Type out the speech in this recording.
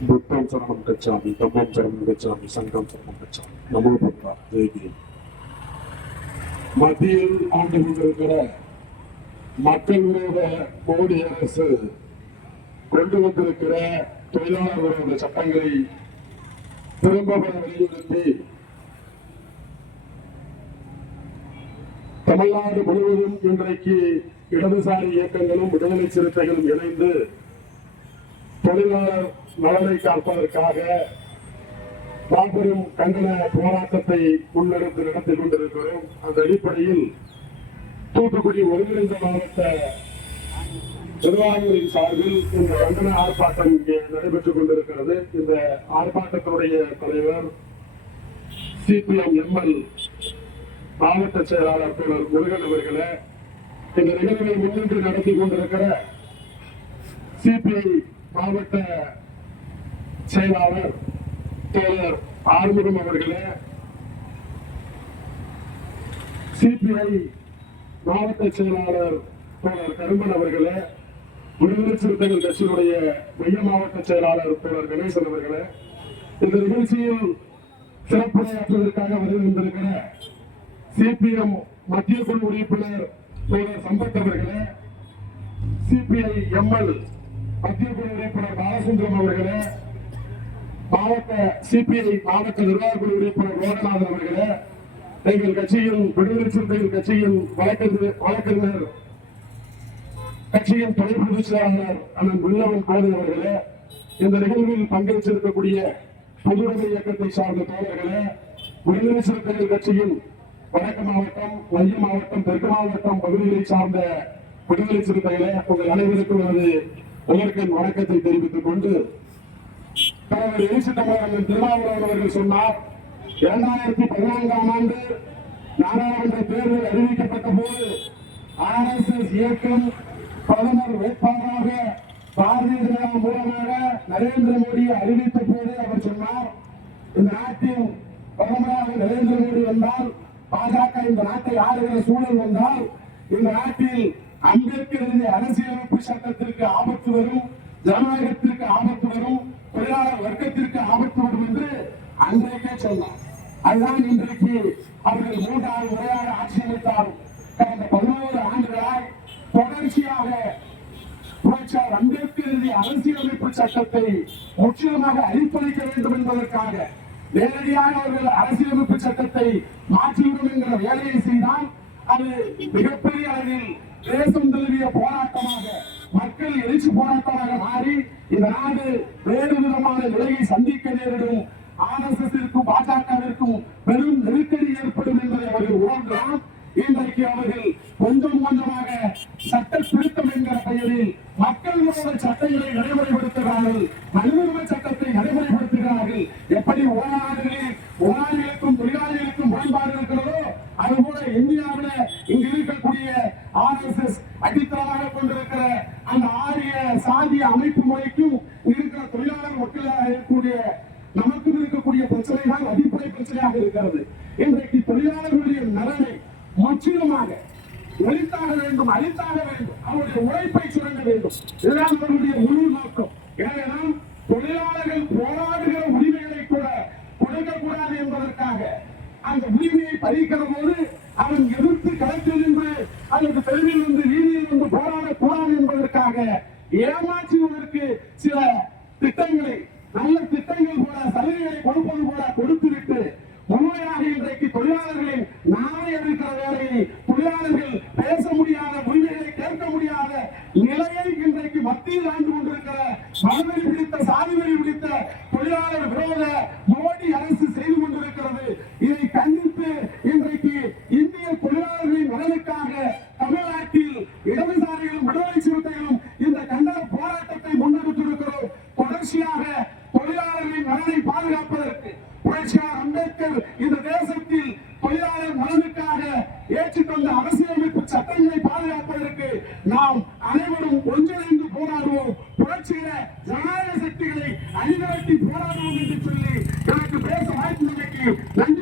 புத்தம் சரணம் கச்சாமி தம்மம் சரணம் கச்சாமி சங்கம் சரணம் கச்சாமி நமோ புத்தா ஜெயகிரி மத்தியில் ஆண்டு கொண்டிருக்கிற மக்கள் விரோத மோடி அரசு கொண்டு வந்திருக்கிற தொழிலாளர் விரோத சட்டங்களை திரும்ப வலியுறுத்தி தமிழ்நாடு முழுவதும் இன்றைக்கு இடதுசாரி இயக்கங்களும் விடுதலை சிறுத்தைகளும் இணைந்து தொழிலாளர் நலனை காப்பதற்காக மாபெரும் கண்டன போராட்டத்தை முன்னெடுத்து நடத்தி கொண்டிருக்கிறோம். அந்த அடிப்படையில் தூத்துக்குடி ஒருங்கிணைந்த மாவட்ட நிர்வாகிகளின் சார்பில் இந்த கண்டன ஆர்ப்பாட்டம் இங்கே நடைபெற்றுக் கொண்டிருக்கிறது. இந்த ஆர்ப்பாட்டத்தினுடைய தலைவர் சிபிஎம் எம்எல் மாவட்ட செயலாளர் தோழர் முருகன் அவர்களே இந்த நிகழ்வை முன்னின்று நடத்தி கொண்டிருக்கிற சிபிஐ மாவட்ட செயலாளர் தோழர் ஆறுமுகம் அவர்களே சிபிஐ மாவட்ட செயலாளர் தோழர் கரும்பன் அவர்களே விடுதலை சிறுத்தைகள் கட்சியினுடைய மைய மாவட்ட செயலாளர் தோழர் கணேசன் அவர்களே இந்த நிகழ்ச்சியில் சிறப்புரையாற்றுவதற்காக வருகின்றிருக்கிற சிபிஎம் மத்திய குழு உறுப்பினர் தோழர் சம்பத் அவர்களே சிபிஐ எம்எல் மத்திய குழு உறுப்பினர் பாலசுந்தரம் அவர்களே மாவட்ட சிபிஐ மாவட்ட நிர்வாக குழு உறுப்பினர் லோகநாதன் அவர்களே எங்கள் கட்சியின் விடுதலை சிறுத்தைகள் கட்சியின் வழக்கறிஞர் வழக்கறிஞர் கட்சியின் துணை பொதுச் அண்ணன் வில்லவன் கோதை அவர்களே இந்த நிகழ்வில் பங்கேற்றிருக்கக்கூடிய பொதுவுடைமை இயக்கத்தை சார்ந்த தோழர்களே விடுதலை சிறுத்தைகள் கட்சியின் வடக்கு மாவட்டம் மைய மாவட்டம் தெற்கு மாவட்டம் பகுதிகளை சார்ந்த விடுதலை சிறுத்தைகளே உங்கள் அனைவருக்கும் எனது உயர்கண் வணக்கத்தை தெரிவித்துக் கொண்டு தலைவர் எழுச்சி தமிழர் திருமாவளவன் அவர்கள் சொன்னார் இரண்டாயிரத்தி பதினான்காம் ஆண்டு நாடாளுமன்ற தேர்தல் அறிவிக்கப்பட்ட போது ஆர்எஸ்எஸ் இயக்கம் பிரதமர் வேட்பாளராக பாரதிய ஜனதா மூலமாக நரேந்திர மோடியை அறிவித்த போது அவர் சொன்னார் இந்த நாட்டின் பிரதமராக நரேந்திர மோடி வந்தால் பாஜக இந்த நாட்டை ஆளுகிற சூழல் வந்தால் இந்த நாட்டில் அம்பேத்கர் அரசியலமைப்பு சட்டத்திற்கு ஆபத்து வரும் ஜனநாயகத்திற்கு ஆபத்து வரும் தொழிலாளர் வர்க்கத்திற்கு ஆபத்து வரும் என்று அன்றைக்கே சொன்னார். அதுதான் இன்றைக்கு அவர்கள் மூன்றாவது முறையாக ஆட்சி அமைத்தாலும் கடந்த பதினோரு ஆண்டுகளாய் தொடர்ச்சியாக புரட்சியாளர் அம்பேத்கர் எழுதிய அரசியலமைப்பு சட்டத்தை முற்றிலுமாக அழிப்பளிக்க வேண்டும் என்பதற்காக நேரடியாக அவர்கள் அரசியலமைப்பு சட்டத்தை மாற்றிவிடும் என்கிற வேலையை செய்தால் அது மிகப்பெரிய அளவில் தேசம் தழுவிய போராட்டமாக மக்கள் எழுச்சி போராட்டமாக மாறி இந்த நாடு வேறு விதமான நிலையை சந்திக்க நேரிடும். ஆர்எஸ்எஸ்க்கும் பாஜகவிற்கும் பெரும் நெருக்கடி ஏற்படும் என்பதை அவர்கள் உணர்ந்தால் இன்றைக்கு அவர்கள் கொஞ்சம் கொஞ்சமாக சட்ட திருத்தம் என்கிற பெயரில் மக்கள் விரோத சட்டங்களை நடைமுறைப்படுத்துகிறார்கள். மனித சட்டத்தை நடைமுறைப்படுத்துகிறார்கள். எப்படி உலகநாடுகளில் முதலாளிகளுக்கும் தொழிலாளிகளுக்கும் முரண்பாடு இருக்கிறதோ அதுபோல இந்தியாவில இங்கு இருக்கக்கூடிய ஆர் எஸ் எஸ் அடித்தளமாக கொண்டிருக்கிற அந்த ஆரிய சாதிய அமைப்பு முறைக்கும் இருக்கிற தொழிலாளர் மக்களாக இருக்கக்கூடிய நமக்கும் இருக்கக்கூடிய பிரச்சனைகள் அடிப்படை பிரச்சனையாக இருக்கிறது. இன்றைக்கு தொழிலாளர்களுடைய நலனை முற்றிலுமாக ஒழித்தாக வேண்டும் அழித்தாக வேண்டும் அவருடைய உழைப்பை சுரண்ட வேண்டும். இதுதான் அவருடைய முழு நோக்கம். எனவேதான் தொழிலாளர்கள் போராடுகிற உரிமைகளை கூட கொடுக்கக்கூடாது என்பதற்காக அந்த உரிமையை பறிக்கிற போது அவன் எதிர்த்து களத்தில் நின்று அல்லது தெருவில் வந்து வீதியில் வந்து போராடக்கூடாது என்பதற்காக ஏமாற்றுவதற்கு சில திட்டங்களை நல்ல திட்டங்கள் போல சலுகைகளை கொடுப்பது போல கொடுத்துவிட்டு முழுமையாக இன்றைக்கு தொழிலாளர்களின் நாளை எடுக்கிற வேலையை தொழிலாளர்கள் பேச முடியாத உரிமைகளை கேட்க முடியாத நிலையை இன்றைக்கு மத்தியில் ஆண்டு கொண்டிருக்கிற மனவெறி பிடித்த சாதிவெறி பிடித்த தொழிலாளர் விரோத மோடி அரசு செய்து கொண்டிருக்கிறது இதை கண்டித்து இன்றைக்கு இந்திய தொழிலாளர்களின் நலனுக்காக தமிழ்நாட்டில் இடதுசாரிகளும் விடுதலை சிறுத்தைகளும் இந்த கண்டன போராட்டத்தை முன்னெடுத்திருக்கிறோம் தொடர்ச்சியாக தொழிலாளர்களின் நலனை பாதுகாப்பதற்கு புரட்சியாளர் இந்த தேசத்தில் தொழிலாளர் நலனுக்காக ஏற்றுக்கொண்ட அரசியலமைப்பு சட்டங்களை பாதுகாப்பதற்கு நாம் அனைவரும் ஒன்றிணைந்து போராடுவோம். புரட்சியில ஜனநாயக சக்திகளை அணிதிரட்டி போராடுவோம் என்று சொல்லி எனக்கு பேச வாய்ப்பு நன்றி.